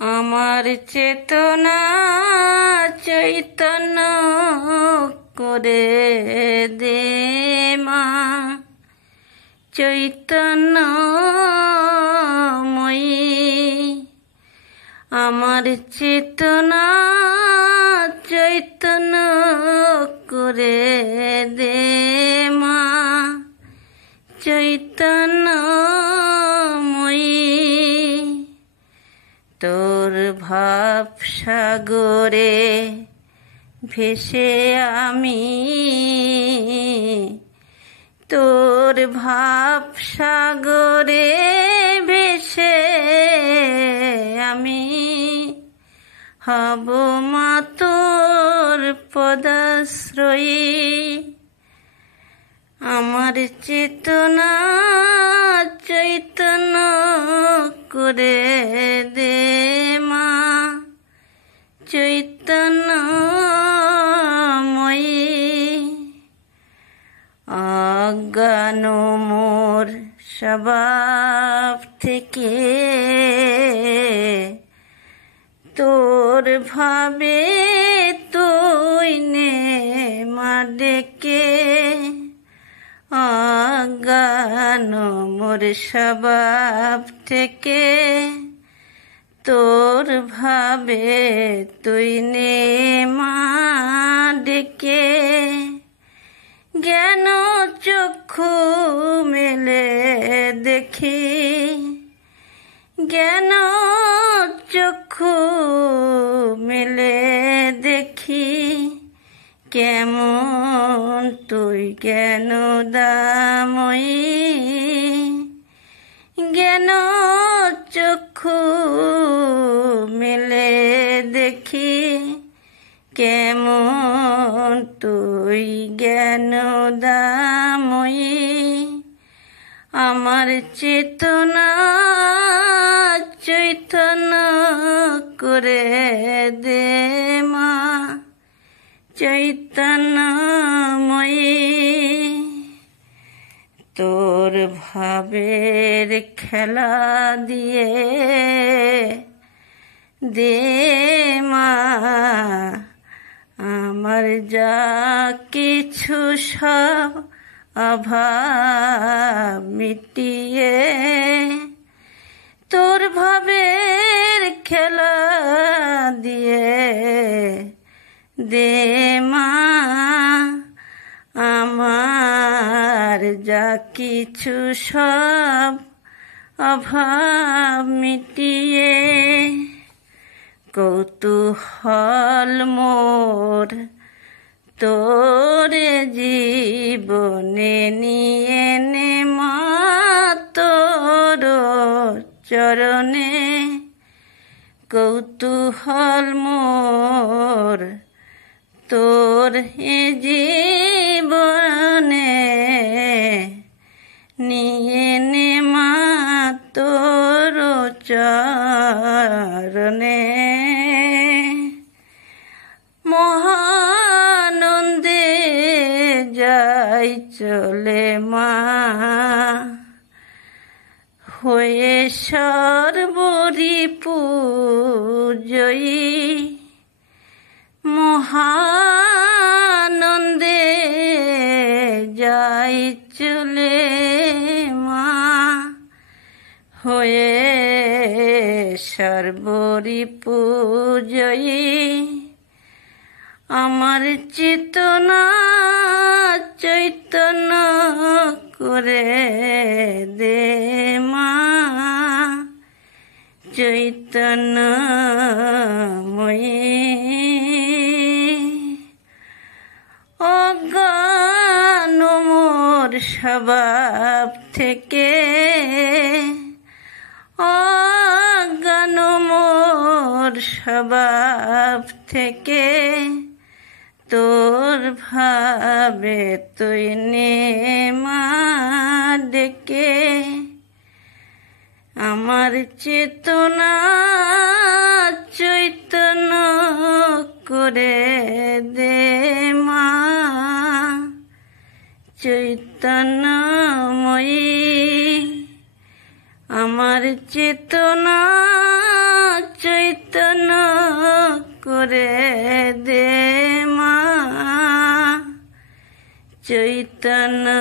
আমার চেতনা চৈতন্য করে দে মা, চৈতন্যময়ী। আমার চেতনা চৈতন্য করে দে মা, চৈতন্যময়ী। তোর ভাব সাগরে ভেসে আমি, তোর ভাব সাগরে ভেসে আমি হব মা তোর পদাশ্রয়ী। আমার চেতনা চৈতন্য করে দে মা, চৈতন্যময়ী। অজ্ঞান মোর স্বভাব থেকে তোর ভাবে তুই নে মা ডেকে। অজ্ঞান মোর স্বভাব থেকে তোর ভাবে তুই নে মা ডেকে। জ্ঞান চক্ষু মেলে দেখি, জ্ঞান চক্ষু মেলে দেখি, কেমন তুই জ্ঞান দাময়ী। জ্ঞান চক্ষু মেলে দেখি, কেমন তুই জ্ঞান দাময়ী। আমার চেতনা চৈতন্য করে দে মা, চৈতন্যময়ী। তোর ভাবের খেলা দিয়ে দে মা আমার যা কিছু সব অভাব মিটিয়ে। তোর ভাবের খেলা দিয়ে দে মা আমার যা কিছু সব অভাব মিটিয়ে। কৌতূহল মোর তোর জীবনে নিয়ে নে মা তোর চরণে। কৌতূহল মোর তোর জীবনে নিয়ে নে মা তোর চরণে। মহানন্দে যাই চলে মা হয়ে সর্বরিপুজয়ী। মহানন্দে যাই চলে মা হয়ে সর্বরিপুজয়ী। আমার চেতনা চৈতন্য করে দে মা, চৈতন্যময়ী। অজ্ঞান মোর স্বভাব থেকে, অজ্ঞান মোর স্বভাব থেকে তোর ভাবে তুই নে মা ডেকে। আমার চেতনা চৈতন্য করে দে মা, চৈতন্যময়ী। আমার চেতনা চৈতন্য করে দে মা চৈতন্যময়ী